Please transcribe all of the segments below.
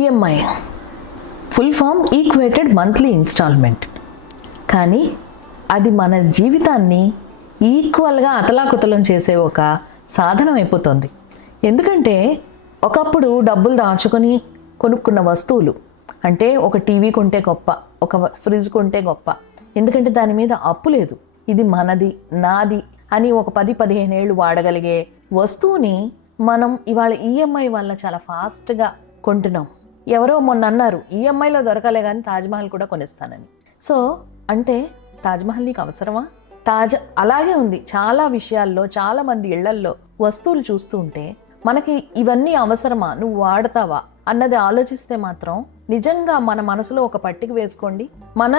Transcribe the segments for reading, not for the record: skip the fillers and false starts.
EMI full form equated monthly instalment. కానీ అది మన జీవితాన్ని ఈక్వల్గా అతలాకుతలం చేసే ఒక సాధనం అయిపోతుంది. ఎందుకంటే ఒకప్పుడు డబ్బులు దాచుకొని కొనుక్కున్న వస్తువులు, అంటే ఒక టీవీ కొంటే గొప్ప, ఒక ఫ్రిడ్జ్ కొంటే గొప్ప, ఎందుకంటే దాని మీద అప్పు లేదు, ఇది మనది నాది అని ఒక 10-15 ఏళ్ళు వాడగలిగే వస్తువుని మనం ఇవాళ ఈఎంఐ వల్ల చాలా ఫాస్ట్గా కొంటున్నాం. ఎవరో మొన్న అన్నారు ఈఎంఐలో దొరకలే కానీ తాజ్మహల్ కూడా కొనిస్తానని. సో అంటే తాజ్మహల్ నీకు అవసరమా? అలాగే ఉంది చాలా విషయాల్లో. చాలామంది ఇళ్లల్లో వస్తువులు చూస్తూ ఉంటే మనకి ఇవన్నీ అవసరమా, నువ్వు వాడతావా అన్నది ఆలోచిస్తే మాత్రం నిజంగా మన మనసులో ఒక పట్టిక వేసుకోండి. మన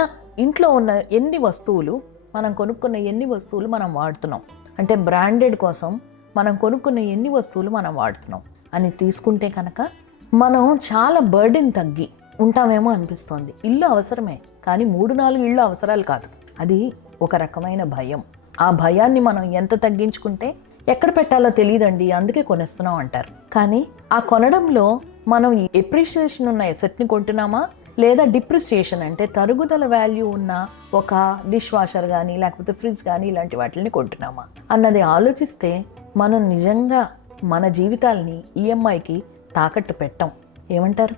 ఇంట్లో ఉన్న ఎన్ని వస్తువులు, మనం కొనుక్కున్న ఎన్ని వస్తువులు మనం వాడుతున్నాం, అంటే బ్రాండెడ్ కోసం మనం కొనుక్కున్న ఎన్ని వస్తువులు మనం వాడుతున్నాం అని తీసుకుంటే కనుక మనం చాలా బర్డెన్ తగ్గి ఉంటామేమో అనిపిస్తోంది. ఇల్లు అవసరమే, కానీ 3-4 ఇళ్ళు అవసరాలు కాదు. అది ఒక రకమైన భయం. ఆ భయాన్ని మనం ఎంత తగ్గించుకుంటే ఎక్కడ పెట్టాలో తెలియదండి, అందుకే కొనేస్తున్నాం అంటారు. కానీ ఆ కొనడంలో మనం ఎప్రిషియేషన్ ఉన్న ఎసెట్ని కొంటున్నామా, లేదా డిప్రిసియేషన్ అంటే తరుగుదల వాల్యూ ఉన్న ఒక డిష్ వాషర్ కానీ లేకపోతే ఫ్రిడ్జ్ కానీ ఇలాంటి వాటిని కొంటున్నామా అన్నది ఆలోచిస్తే మనం నిజంగా మన జీవితాల్ని ఈఎంఐకి తాకట్టు పెట్టం. ఏమంటారు?